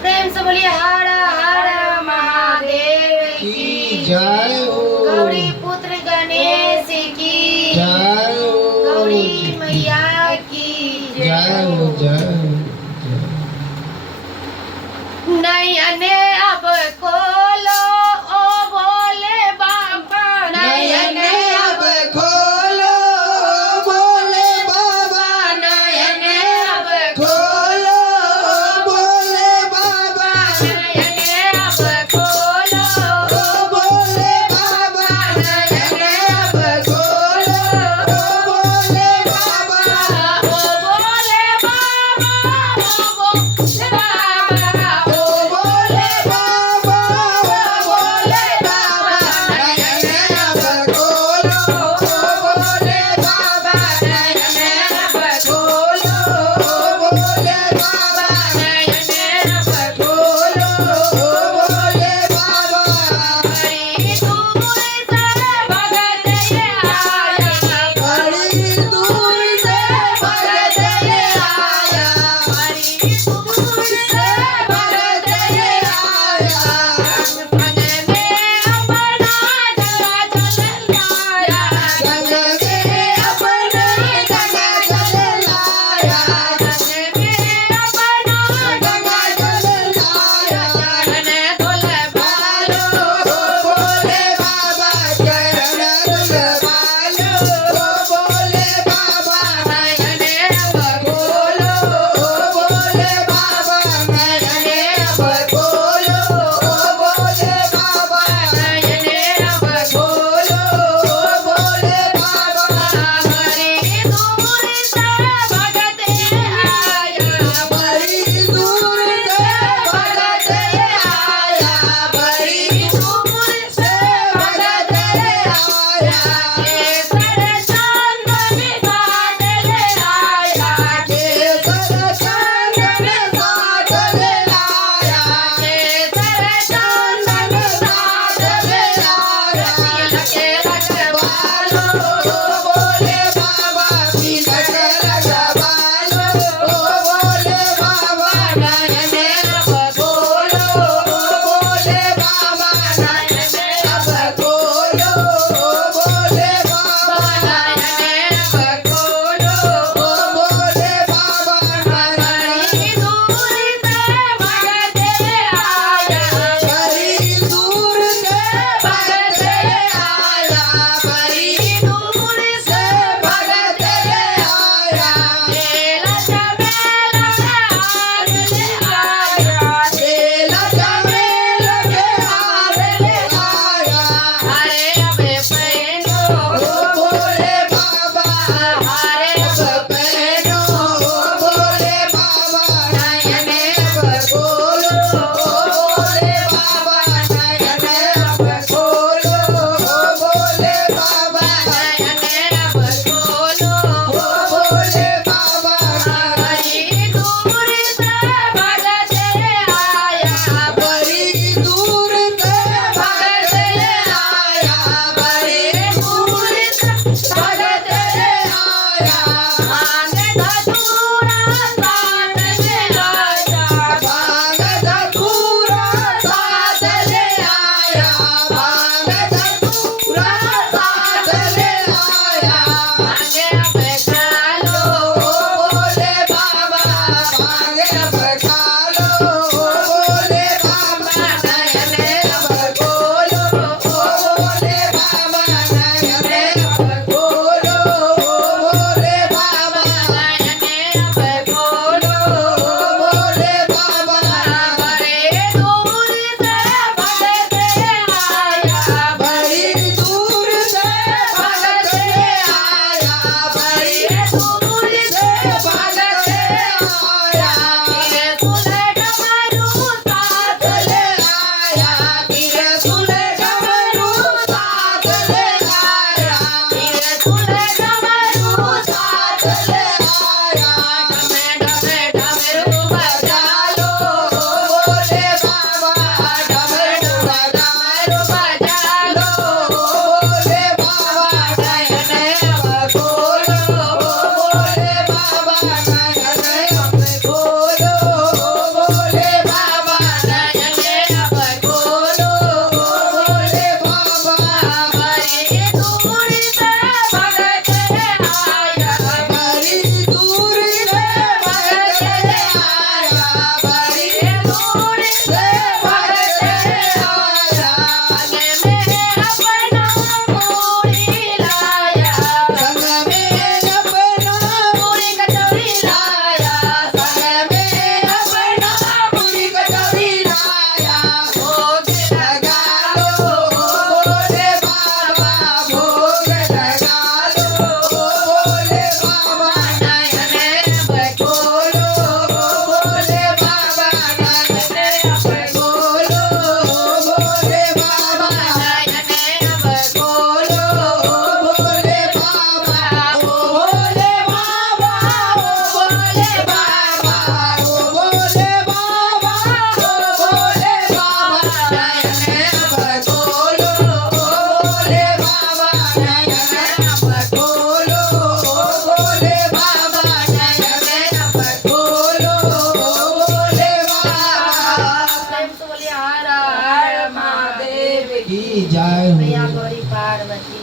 प्रेम से बोलिए हर हर महादेव की जय हो। गौरी पुत्र गणेश की जय हो। गौरी मैया की जय हो। जय हो। नयन अब खोलो ओ भोले बाबा नयन अब खोलो भोले बाबा, नयन अब खोलो भोले बाबा, नयन अब खोलो भोले बाबा, नयन अब खोलो भोले बाबा, ओ भोले बाबा ओ भोले बाबा ओ भोले बाबा, ओ भोले बाबा, नयन अब खोलो भोले बाबा, नयन अब खोलो भोले बाबा, नयन अब खोलो भोले बाबा। बड़ी दूर से भगत ये आया बड़ी दूर से भगत ये आया, बड़ी दूर से भगत ये आया, संग में अपना जला जल लाया संग में अपना गंगा जल लाया, संग में अपना गंगा जल लाया। चरण धुल बालो भोले बाबा, चरण धुल बालो भोले बाबा, नयन अब खोलो भोले बाबा, नयन अब खोलो भोले बाबा, नयन अब खोलो भोले बाबा। बड़ी दूर से भगत ये आया बड़ी दूर से भगत ये आया, बड़ी दूर से भगत ये आया, केसर चंदन साथ ले आया केसर चंदन साथ ले आया, केसर चंदन साथ ले आया तिलक लगवालो भोले बाबा, तिलक लगवालो भोले बाबा, नयन अब खोलो भोले बाबा, नयन अब खोलो भोले बाबा, नयन अब खोलो भोले बाबा, बड़ी दूर से भगत ये आया बड़ी दूर से भगत ये आया, बड़ी दूर से भगत ये आया, बेला चमेला हार ले आया बेला चमेल के हार ले आया, हरे अबे पहनो भोले बाबा, हरे अब पहनो भोले बाबा, नयन अब खोलो भोले बाबा, नयन अब खोलो भोले बाबा, नयन अब खोलो भोले बाबा। बड़ी दूर से भगत ये आया बड़ी दूर से भगत ये आया, बड़ी दूर से भगत ये आया, भांग धतूरा साथ ले आया भांग धतूरा साथ ले आया, भांग धतूरा साथ ले आया, भांग अबे खालो भोले बाबा, भांग अब खा लो भोले बाबा, नयन अब खोलो भोले बाबा, नयन अब खोलो भोले बाबा, नयन अब खोलो भोले बाबा। बड़े दूर से भगत ये आया बड़ी दूर से भगत ये आया, बड़ी दूर से भगत ये आया, त्रिशूल डमरू साथ ले आया त्रिशूल डमरू साथ ले आया, त्रिशूल डमरू बजा बजा लो भोले बाबा, डमरू बजा लो, बजा लो भोले बाबा, नयन अब खोलो भोले बाबा, नयन अब खोलो लाया बड़ी रे मोरे से भक्त आया संग में अपना मोरी लाया संग में अपना मोरी कटोरी लाया संग में अपना पूरी कटोरी लाया भोग लगा लो भोले बाबा भोग लगा लो भोले बाबा नयन बोलो भोले बाबा बोलो भोले बाबा नयन बोलो भोले बाबा भोले बाबा भोले बाबा भोले बाबा भोले बाबा नयन बोलो भोले बाबा नयन बोलो भोले बाबा नयन बोलो भोले बाबा प्रेम से बोलिए हर हर महादेव की जय हो मैया गौरी पार्वती